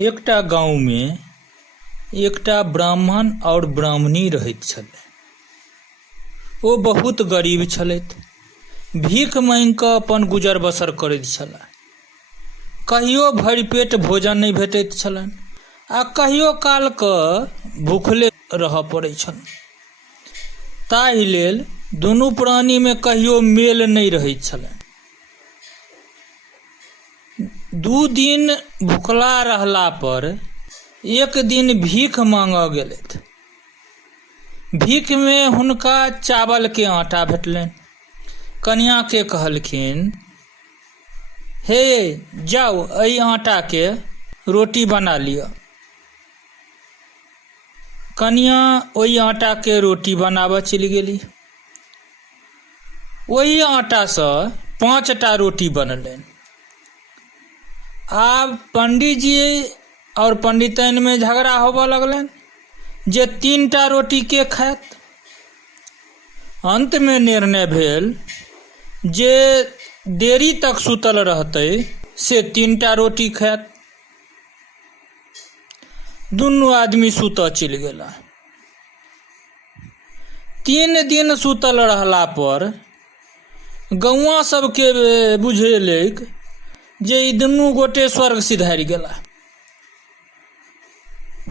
एकटा गाँव में एकटा ब्राह्मण और ब्राह्मणी रहैत छलै। ओ बहुत गरीब छलथि, भीख मांगि कऽ अपन गुजर बसर करैत छलाह। कहियो भरि पेट भोजन नहि भेटैत छलनि आ कहियो काल कऽ भूखले रहऽ पड़ैत छनि। ताहि लेल दुनू प्राणी में कहियो मेल नहि रहैत छलनि। 2 दिन भुखला रहला पर एक दिन भीख मांगऽ गेलथि। भीख में हुनका चावल के आटा भेटलनि। कन्या के कहलखिन, हे जाउ एहि आटा के रोटी बना लिअ। कन्या ओहि आटा के रोटी बनाबऽ चलि गेली। ओहि आटा सँ 5टा रोटी बनलनि। आब पंडित जी और पंडितन में झगड़ा होबऽ लगलनि जे 3टा रोटी के खायत। अंत में निर्णय भेल जे देरी तक सुतल रहतै से 3टा रोटी खायत। दुनू आदमी सुतऽ चलि गेला। 3 दिन सुतल रहला पर गौआ सबके बुझेलैक जे ई दुनू गोटे स्वर्ग सिधारि गेला।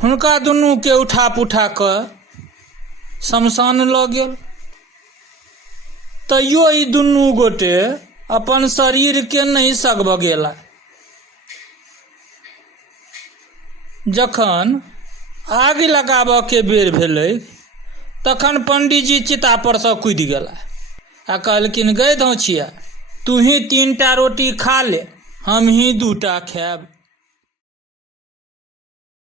हुनका दुनू के उठा पुठा कऽ शमशान लऽ गेल। तैयो ई दुनू गोटे अपन शरीर के नहीं सगबगेला। जखन आग लगाबऽ के बेर भेलै तखन पंडित जी चिता पर सँ कूदि गेला आ कहलखिन, गै धौंचिया, तू ही 3टा रोटी खा ले, हम ही 2टा खायब।